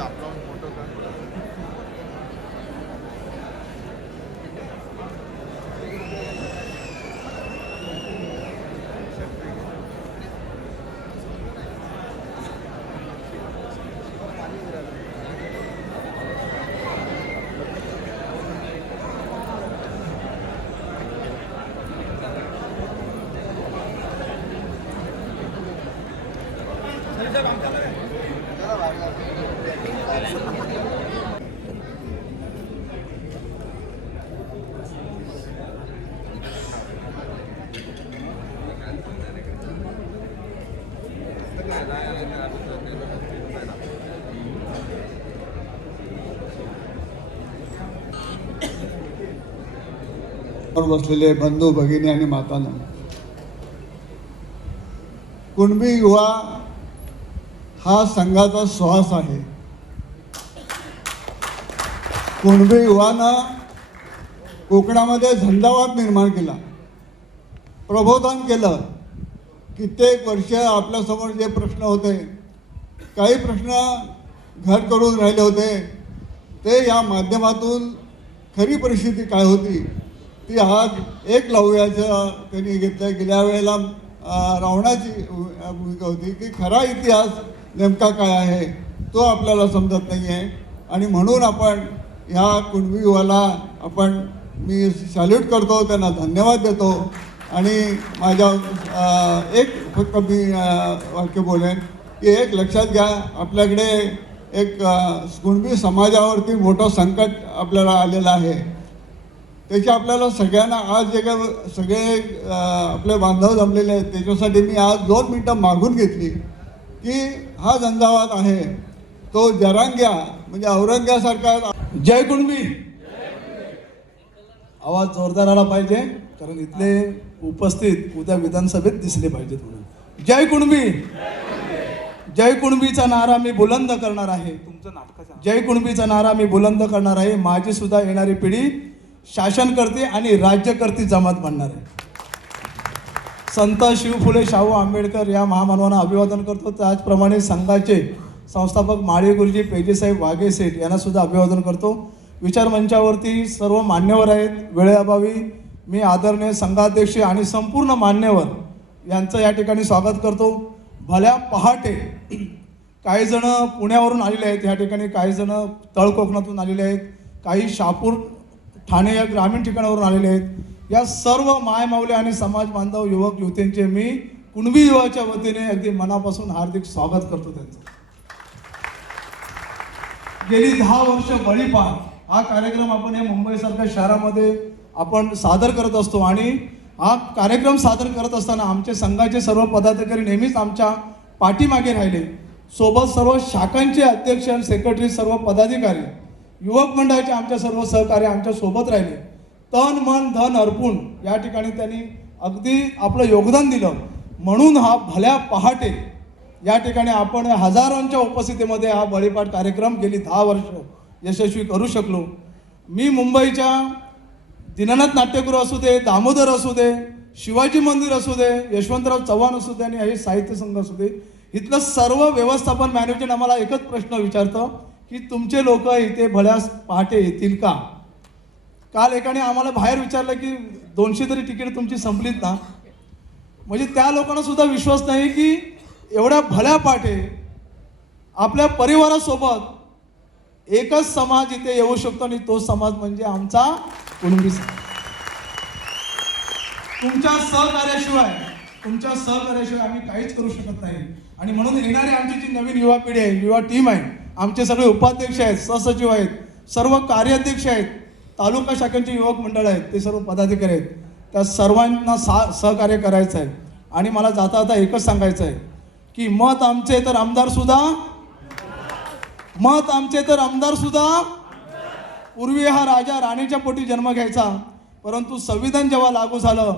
आपला फोटो काढ वर बसलेले बंधू भगिनी आणि मातांनो. कुणबी युवा हा संघाचा श्वास आहे. कुणबी युवानं कोकणामध्ये झंझावात निर्माण केला. प्रबोधन केलं. कित्येक वर्ष आपल्यासमोर जे प्रश्न होते काही प्रश्न घर करून राहिले होते ते या माध्यमातून खरी परिस्थिती काय होती? ती हा एक लव्याचं त्यांनी घेतलं गेल्या वेळेला रावणाची भूमिका होती की खरा इतिहास नेमका काय आहे तो आपल्याला समजत नाही आहे आणि म्हणून आपण ह्या कुणबीवाला आपण मी सॅल्यूट करतो त्यांना धन्यवाद देतो. आणि माझ्या एक फक्त मी वाक्य बोलेन की एक लक्षात घ्या आपल्याकडे एक कुणबी समाजावरती मोठं संकट आपल्याला आलेलं आहे. त्याची आपल्याला सगळ्यांना आज जे काय सगळे आपले बांधव जमलेले आहेत त्याच्यासाठी मी आज दोन मिनटं मागून घेतली की हा झंझावात आहे. तो जरांग्या म्हणजे औरंग्यासारखा जय कुणबी. आवाज जोरदार आला पाहिजे कारण इथले उपस्थित उद्या विधानसभेत दिसले पाहिजेत म्हणून. जय कुणबी. जय कुणबीचा नारा मी बुलंद करणार आहे. तुमचं नाटकाचा जय कुणबीचा नारा मी बुलंद करणार आहे. माझी सुद्धा येणारी पिढी शासन करते आणि राज्यकर्ती जमात बनणार. आहे संत शिव फुले शाहू आंबेडकर या महामानवांना अभिवादन करतो. त्याचप्रमाणे संघाचे संस्थापक माळी गुरुजी पेजेसाहेब वाघेसेठ यांना सुद्धा अभिवादन करतो. विचार मंचावरती सर्व मान्यवर आहेत. वेळेअभावी मी आदरणीय संघाध्यक्ष आणि संपूर्ण मान्यवर यांचं या ठिकाणी स्वागत करतो. भल्या पहाटे काही जणं पुण्यावरून आलेले आहेत. या ठिकाणी काही जण तळ कोकणातून आलेले आहेत. काही शापूर ठाणे या ग्रामीण ठिकाणावरून आलेले आहेत. या सर्व मायमावले आणि समाज बांधव युवक युवतींचे मी कुणबी युवाच्या वतीने अगदी मनापासून हार्दिक स्वागत करतो त्यांचं. गेली दहा वर्ष बळीपान हा कार्यक्रम आपण या मुंबईसारख्या शहरामध्ये आपण सादर करत असतो आणि हा कार्यक्रम सादर करत असताना आमचे संघाचे सर्व पदाधिकारी नेहमीच आमच्या पाठीमागे राहिले. सोबत सर्व शाखांचे अध्यक्ष आणि सेक्रेटरी सर्व पदाधिकारी युवक मंडळाचे आमच्या सर्व सहकार्य आमच्यासोबत राहिले. तन मन धन अर्पून या ठिकाणी त्यांनी अगदी आपलं योगदान दिलं. म्हणून हा भल्या पहाटे या ठिकाणी आपण हजारोंच्या उपस्थितीमध्ये हा बळीपाठ कार्यक्रम गेली दहा वर्ष यशस्वी करू शकलो. मी मुंबईच्या दिननाथ नाट्यगृह असू दे दामोदर असू दे शिवाजी मंदिर असू दे यशवंतराव चव्हाण असू दे आणि हे साहित्य संघ असू दे इथलं सर्व व्यवस्थापन मॅनेजमेंट आम्हाला एकच प्रश्न विचारतं. की तुमचे लोक इथे भल्यास पहाटे येतील का? काल एकाने आम्हाला बाहेर विचारलं की दोनशे तरी तिकीट तुमची संपलीत ना? म्हणजे त्या लोकांना सुद्धा विश्वास नाही की एवढ्या भल्या पाठे आपल्या परिवारासोबत एकच समाज इथे येऊ शकतो आणि तो समाज म्हणजे आमचा कुणबी समाज. तुमच्या सहकार्याशिवाय तुमच्या सहकार्याशिवाय आम्ही काहीच करू शकत नाही. आणि म्हणून येणारी आमची जी नवीन युवा पिढी आहे युवा टीम आहे आमचे सगळे उपाध्यक्ष आहेत सहसचिव आहेत सर्व कार्याध्यक्ष आहेत तालुका शाखांचे युवक मंडळ आहेत ते सर्व पदाधिकारी आहेत. त्या सर्वांना सा सहकार्य करायचं आहे. आणि मला जाता जाता एकच सांगायचं आहे की मत आमचे तर आमदारसुद्धा मत आमचे तर आमदारसुद्धा पूर्वी हा राजा राणीच्या पोटी जन्म घ्यायचा परंतु संविधान जेव्हा लागू झालं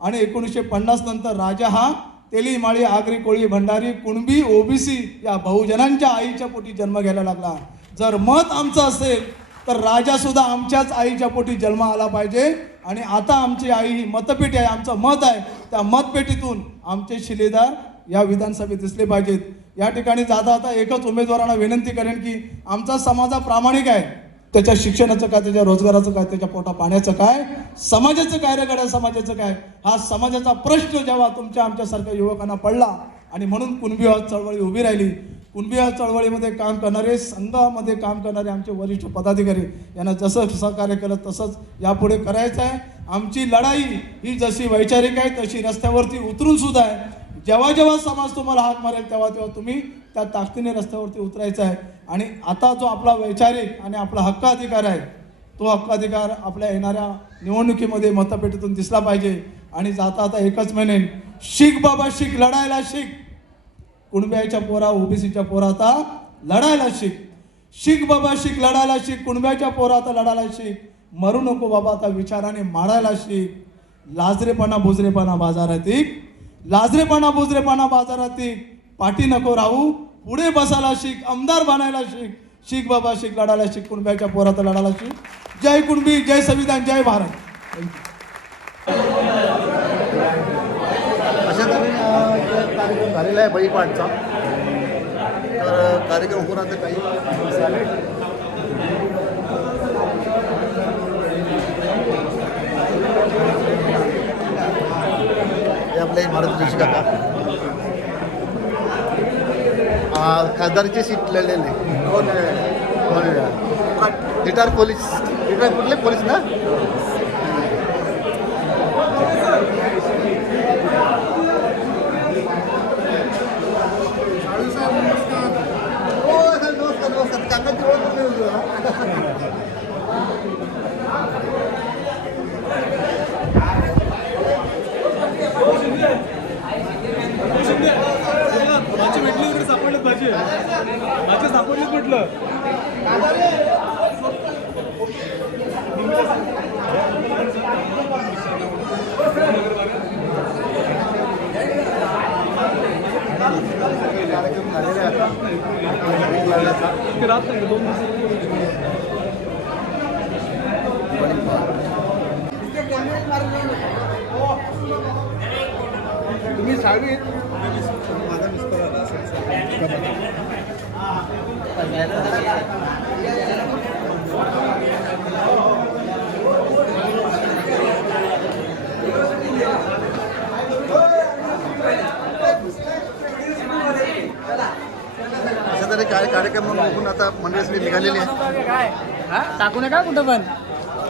आणि एकोणीसशे पन्नास नंतर राजा हा तेली माळी आगरी कोळी भंडारी कुणबी ओबीसी या बहुजनांच्या आईच्या पोटी जन्म घ्यायला लागला. जर मत आमचं असेल तर राजासुद्धा आमच्याच आईच्या पोटी जन्म आला पाहिजे. आणि आता आमची आई ही मतपेटी आहे आमचं मत आहे. त्या मतपेटीतून आमचे शिलेदार या विधानसभेत दिसले पाहिजेत. या ठिकाणी जाता जाता एकच उमेदवारांना विनंती करेन की आमचा समाज हा प्रामाणिक आहे. त्याच्या शिक्षणाचं काय त्याच्या रोजगाराचं काय त्याच्या पोटा पाण्याचं काय समाजाचं काय रे समाजाचं काय? हा समाजाचा प्रश्न जेव्हा तुमच्या आमच्यासारख्या युवकांना पडला आणि म्हणून कुणबी चळवळी उभी राहिली. कुणबी चळवळीमध्ये काम करणारे संघामध्ये काम करणारे आमचे वरिष्ठ पदाधिकारी यांना जसं सहकार्य केलं तसंच यापुढे करायचं आहे. आमची लढाई ही जशी वैचारिक आहे तशी रस्त्यावरती उतरून सुद्धा आहे. जेव्हा जेव्हा समाज तुम्हाला हाक मारेल तेव्हा तेव्हा तुम्ही त्या ताकदीने रस्त्यावरती उतरायचं आहे. आणि आता जो आपला वैचारिक आणि आपला हक्क अधिकार आहे तो हक्क अधिकार आपल्या येणाऱ्या निवडणुकीमध्ये मतपेटीतून दिसला पाहिजे. आणि जाता आता एकच म्हणेन शीख बाबा शीख लढायला शीख कुणब्याच्या पोरा ओबीसीच्या पोरा आता लढायला शीख शीख बाबा शीख लढायला शीख कुणब्याच्या पोरा आता लढायला शीख मरू नको बाबा आता विचाराने मारायला शीख लाजरेपणा बुजरेपणा बाजारात इक लाजरेपणा बुजरेपणा बाजारात पाठी नको राहू. पुढे बसायला शिक आमदार बनायला शिक. शिक बाबा शिक लढायला शिक कुणब्याच्या पोरात लढायला शिक. जय कुणबी जय संविधान जय भारत. अशा कार्यक्रम झालेला आहे बळीपाठचा तर कार्यक्रम होणार काही हे आपले मारुती जोशी काका अ, खासदारची सीट लढलेली कोण रिटायर पोलीस रिटायर कुठले पोलीस ना ते राहत नाही दोन दिवस तरी काय कार्यक्रम बघून आता मंडळी निघालेली आहे काय हा? टाकू नका कुठं पण.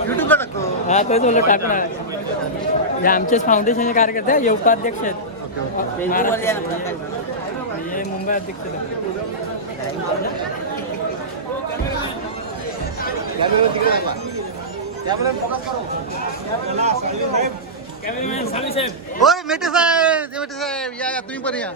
युट्यूबला टाकतो. हा तेच बोललो टाकणार. हे आमचेच फाउंडेशनचे कार्यकर्ते आहे, हे उपाध्यक्ष आहेत. Okay okay. महाराष्ट्र हे मुंबई अध्यक्ष आहेत. होय मेटे साहेब मेटे साहेब या या तुम्ही पण या.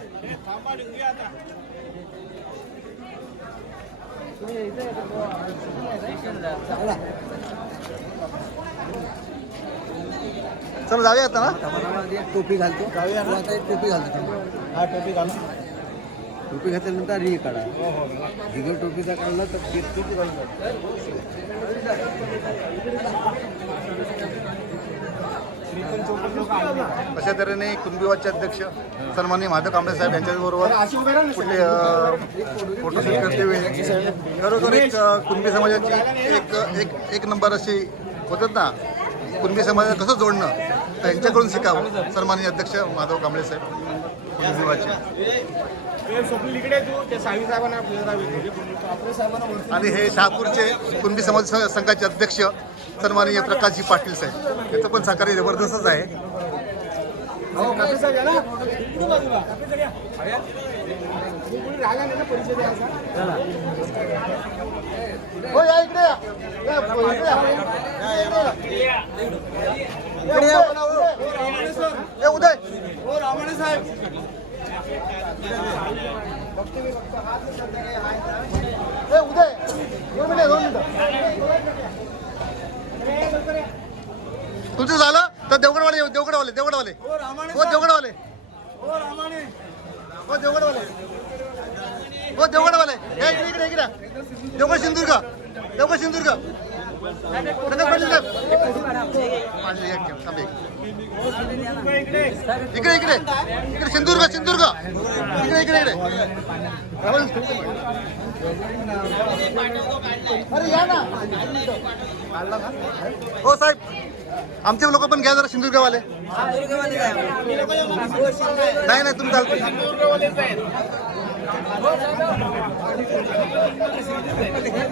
चला जाऊया आता ना टोपी घालतो. आता एक टोपी घालतो. हा टोपी घालून. टोपी घातल्यानंतर री काढा. बिगर टोपीचा काढला तर किती अशा तऱ्हेने कुणबीवादचे अध्यक्ष सन्माननीय माधव कांबळे साहेब यांच्याबरोबर कुठले फोटोशूट करते वेळी? खरोखर एक कुणबी समाजाची एक एक एक नंबर अशी होतात ना कुणबी समाजाला कसं जोडणं त्यांच्याकडून शिकावं सन्माननीय अध्यक्ष माधव कांबळे साहेब. आणि हे शहापूरचे कुणबी समाज संघाचे अध्यक्ष सन्माननीय प्रकाशजी पाटील साहेब. याचं पण सहकार्य जबरदस्तच आहे. या इकडे या. या, इकडे या. या, इकडे या. इकडे या. ए, उदय. ए, उदय दोन मिनिटं दोन मिनिटं. तुमचं झालं? तर देवगडवाले येऊ देवगडवाले देवगडवाले. हो देवगडवाले. हो देवगडवाले. हो देवगडवाले. या इकडे इकडे इकडे. देवगड सिंधुदुर्ग. देऊ का सिंधुदुर्ग. इकडे इकडे. इकडे सिंधुदुर्ग सिंधुदुर्ग इकडे इकडे इकडे. अरे या ना. हो साहेब. आमचे लोक पण घ्या जरा सिंधुदुर्गवाले नाही नाही तुम्ही चालतो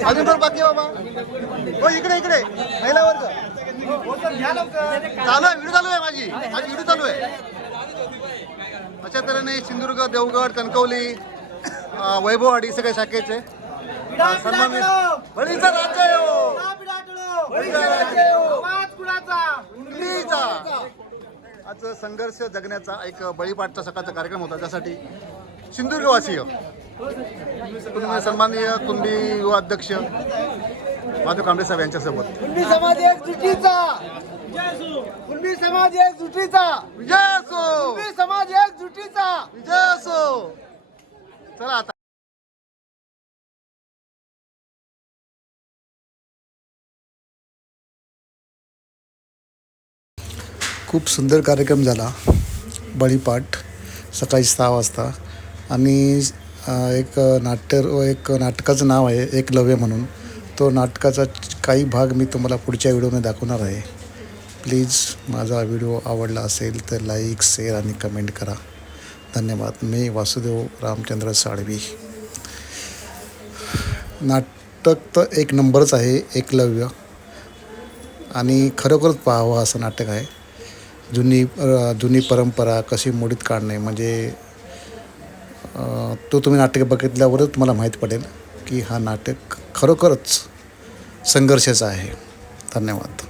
अजून पण बाकी बाबा. हो इकडे इकडे. महिला वर्ग चालू आहे व्हिडिओ चालू आहे माझी. माझी व्हिडिओ चालू आहे. अशा तऱ्हेने सिंधुदुर्ग देवगड कणकवली वैभववाडी सगळ्या शाखेचे. सन्मानित बळीचा राज्य. आज संघर्ष जगण्याचा एक बळीपाठचा सकाळचा कार्यक्रम होता त्यासाठी सिंधुदुर्गवासीय. सन्माननीय कुणबी युवा अध्यक्ष माधव कांबळे साहेब यांच्यासोबत. कुणबी समाज एक जुटीचा. कुणबी समाज एक जुटीचा. विजय असो! कुणबी समाज एक जुटीचा. विजय असो! चला आता. खूप सुंदर कार्यक्रम झाला. बळीपाठ सकाळी सहा वाजता. आणि एक नाट्य व एक नाटकाचं नाव आहे एकलव्य म्हणून. तो नाटकाचा काही भाग मी तुम्हाला पुढच्या व्हिडिओमध्ये दाखवणार आहे. प्लीज माझा व्हिडिओ आवडला असेल तर लाईक शेअर आणि कमेंट करा. धन्यवाद. मी वासुदेव रामचंद्र साळवी. नाटक तर एक नंबरच आहे एकलव्य आणि खरोखरच पाहावं असं नाटक आहे. जुनी जुनी परंपरा कशी मोडीत काढणे म्हणजे तो तुम्ही नाटक बघितल्यावरच तुम्हाला माहीत पडेल की हा नाटक खरोखरच संघर्षाचा आहे. धन्यवाद.